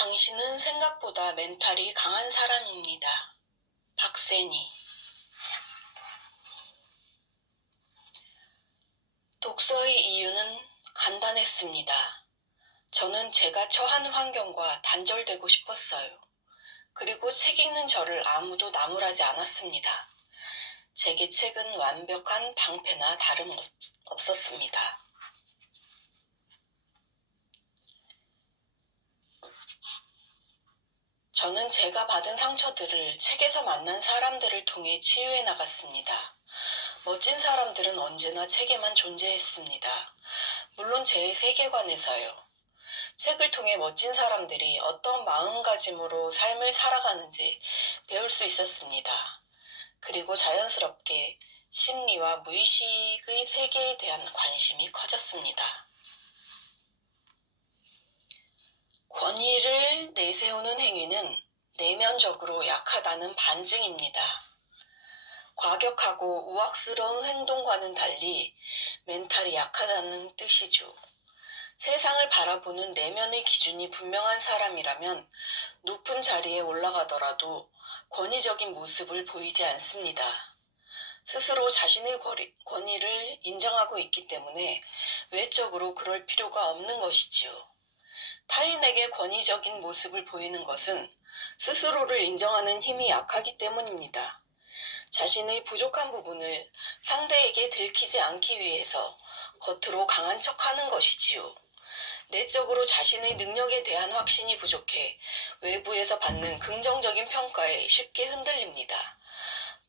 당신은 생각보다 멘탈이 강한 사람입니다. 박세니. 독서의 이유는 간단했습니다. 저는 제가 처한 환경과 단절되고 싶었어요. 그리고 책 읽는 저를 아무도 나무라지 않았습니다. 제게 책은 완벽한 방패나 다름없었습니다. 저는 제가 받은 상처들을 책에서 만난 사람들을 통해 치유해 나갔습니다. 멋진 사람들은 언제나 책에만 존재했습니다. 물론 제 세계관에서요. 책을 통해 멋진 사람들이 어떤 마음가짐으로 삶을 살아가는지 배울 수 있었습니다. 그리고 자연스럽게 심리와 무의식의 세계에 대한 관심이 커졌습니다. 권위를 내세우는 행위는 내면적으로 약하다는 반증입니다. 과격하고 우악스러운 행동과는 달리 멘탈이 약하다는 뜻이죠. 세상을 바라보는 내면의 기준이 분명한 사람이라면 높은 자리에 올라가더라도 권위적인 모습을 보이지 않습니다. 스스로 자신의 권위를 인정하고 있기 때문에 외적으로 그럴 필요가 없는 것이지요. 타인에게 권위적인 모습을 보이는 것은 스스로를 인정하는 힘이 약하기 때문입니다. 자신의 부족한 부분을 상대에게 들키지 않기 위해서 겉으로 강한 척하는 것이지요. 내적으로 자신의 능력에 대한 확신이 부족해 외부에서 받는 긍정적인 평가에 쉽게 흔들립니다.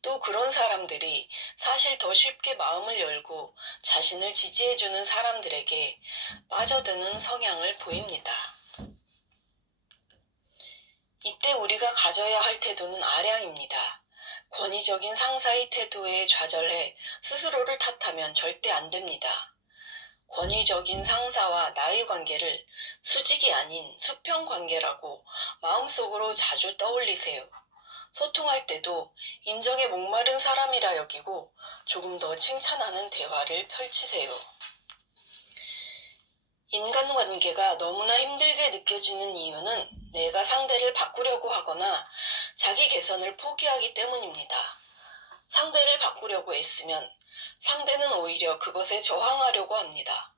또 그런 사람들이 사실 더 쉽게 마음을 열고 자신을 지지해주는 사람들에게 빠져드는 성향을 보입니다. 이때 우리가 가져야 할 태도는 아량입니다. 권위적인 상사의 태도에 좌절해 스스로를 탓하면 절대 안 됩니다. 권위적인 상사와 나의 관계를 수직이 아닌 수평 관계라고 마음속으로 자주 떠올리세요. 소통할 때도 인정에 목마른 사람이라 여기고 조금 더 칭찬하는 대화를 펼치세요. 인간관계가 너무나 힘들게 느껴지는 이유는 내가 상대를 바꾸려고 하거나 자기 개선을 포기하기 때문입니다. 상대를 바꾸려고 애쓰면 상대는 오히려 그것에 저항하려고 합니다.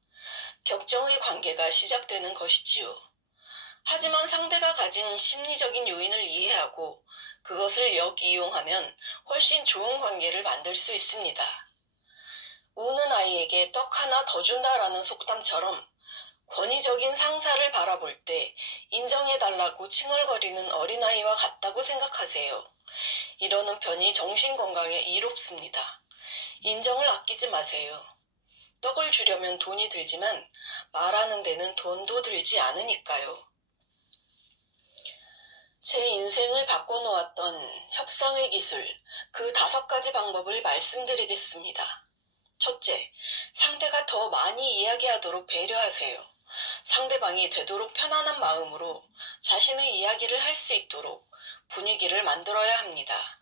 격정의 관계가 시작되는 것이지요. 하지만 상대가 가진 심리적인 요인을 이해하고 그것을 역이용하면 훨씬 좋은 관계를 만들 수 있습니다. 우는 아이에게 떡 하나 더 준다라는 속담처럼 권위적인 상사를 바라볼 때 인정해달라고 칭얼거리는 어린아이와 같다고 생각하세요. 이러는 편이 정신건강에 이롭습니다. 인정을 아끼지 마세요. 떡을 주려면 돈이 들지만 말하는 데는 돈도 들지 않으니까요. 제 인생을 바꿔놓았던 협상의 기술, 그 5가지 방법을 말씀드리겠습니다. 첫째, 상대가 더 많이 이야기하도록 배려하세요. 상대방이 되도록 편안한 마음으로 자신의 이야기를 할 수 있도록 분위기를 만들어야 합니다.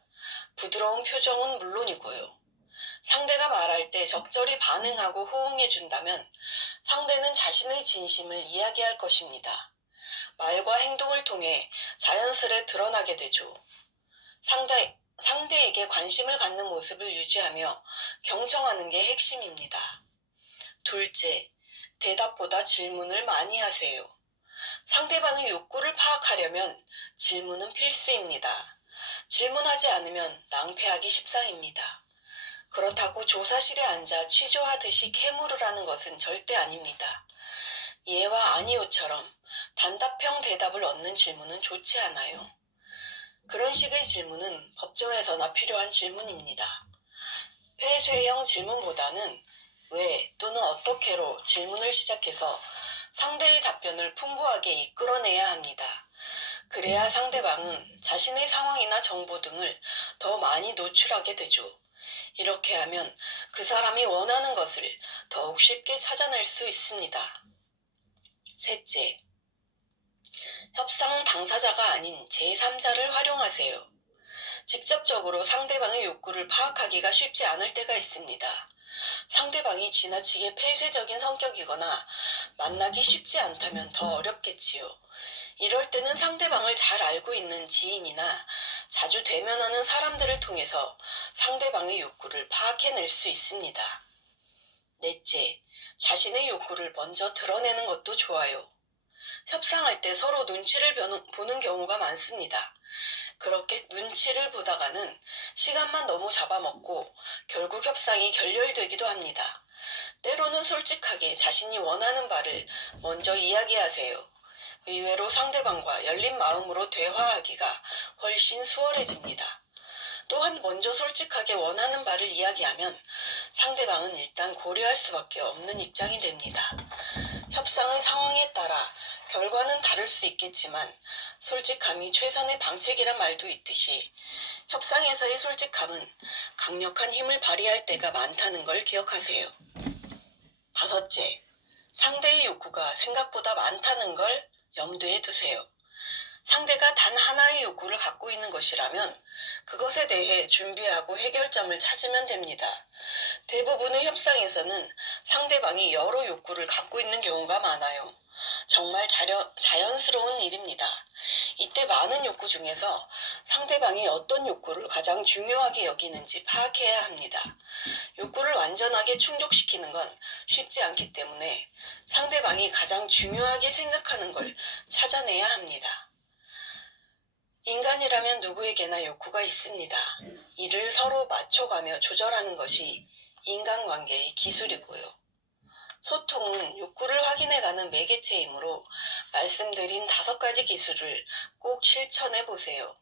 부드러운 표정은 물론이고요. 상대가 말할 때 적절히 반응하고 호응해준다면 상대는 자신의 진심을 이야기할 것입니다. 말과 행동을 통해 자연스레 드러나게 되죠. 상대에게 관심을 갖는 모습을 유지하며 경청하는 게 핵심입니다. 둘째, 대답보다 질문을 많이 하세요. 상대방의 욕구를 파악하려면 질문은 필수입니다. 질문하지 않으면 낭패하기 십상입니다. 그렇다고 조사실에 앉아 취조하듯이 캐물으라는 것은 절대 아닙니다. 예와 아니요처럼 단답형 대답을 얻는 질문은 좋지 않아요. 그런 식의 질문은 법정에서나 필요한 질문입니다. 폐쇄형 질문보다는 왜 또는 어떻게로 질문을 시작해서 상대의 답변을 풍부하게 이끌어내야 합니다. 그래야 상대방은 자신의 상황이나 정보 등을 더 많이 노출하게 되죠. 이렇게 하면 그 사람이 원하는 것을 더욱 쉽게 찾아낼 수 있습니다. 셋째, 협상 당사자가 아닌 제3자를 활용하세요. 직접적으로 상대방의 욕구를 파악하기가 쉽지 않을 때가 있습니다. 상대방이 지나치게 폐쇄적인 성격이거나 만나기 쉽지 않다면 더 어렵겠지요. 이럴 때는 상대방을 잘 알고 있는 지인이나 자주 대면하는 사람들을 통해서 상대방의 욕구를 파악해낼 수 있습니다. 넷째, 자신의 욕구를 먼저 드러내는 것도 좋아요. 협상할 때 서로 눈치를 보는 경우가 많습니다. 그렇게 눈치를 보다가는 시간만 너무 잡아먹고 결국 협상이 결렬되기도 합니다. 때로는 솔직하게 자신이 원하는 바를 먼저 이야기하세요. 의외로 상대방과 열린 마음으로 대화하기가 훨씬 수월해집니다. 또한 먼저 솔직하게 원하는 바를 이야기하면 상대방은 일단 고려할 수밖에 없는 입장이 됩니다. 협상의 상황에 따라 결과는 다를 수 있겠지만 솔직함이 최선의 방책이란 말도 있듯이 협상에서의 솔직함은 강력한 힘을 발휘할 때가 많다는 걸 기억하세요. 다섯째, 상대의 욕구가 생각보다 많다는 걸 염두에 두세요. 상대가 단 하나의 욕구를 갖고 있는 것이라면 그것에 대해 준비하고 해결점을 찾으면 됩니다. 대부분의 협상에서는 상대방이 여러 욕구를 갖고 있는 경우가 많아요. 정말 자연스러운 일입니다. 이때 많은 욕구 중에서 상대방이 어떤 욕구를 가장 중요하게 여기는지 파악해야 합니다. 욕구를 완전하게 충족시키는 건 쉽지 않기 때문에 상대방이 가장 중요하게 생각하는 걸 찾아내야 합니다. 인간이라면 누구에게나 욕구가 있습니다. 이를 서로 맞춰가며 조절하는 것이 인간관계의 기술이고요. 소통은 욕구를 확인해가는 매개체이므로 말씀드린 5가지 기술을 꼭 실천해 보세요.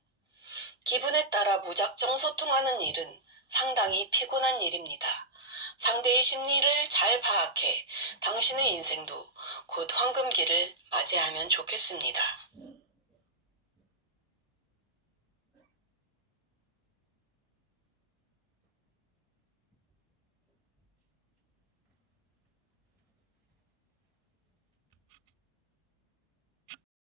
기분에 따라 무작정 소통하는 일은 상당히 피곤한 일입니다. 상대의 심리를 잘 파악해 당신의 인생도 곧 황금기를 맞이하면 좋겠습니다.